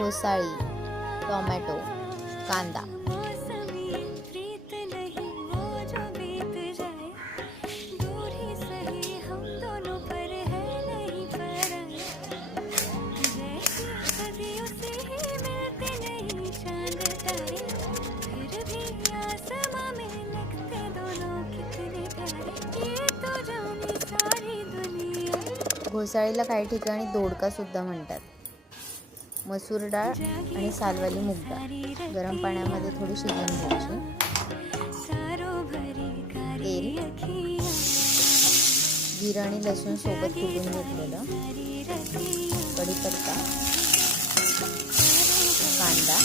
घोसाळी, tomato, कांदा। घोसाळीला काही ठिकाणी दोडका सुद्धा म्हणतात। मसूर डाळ आणि सालवाली मूग डाळ गरम पाण्यामध्ये थोडी शिजवून घ्यायची। तेल, जिरं आणि लसूण सोबत कुटून घेतलेलं, कढीपत्ता, कांदा,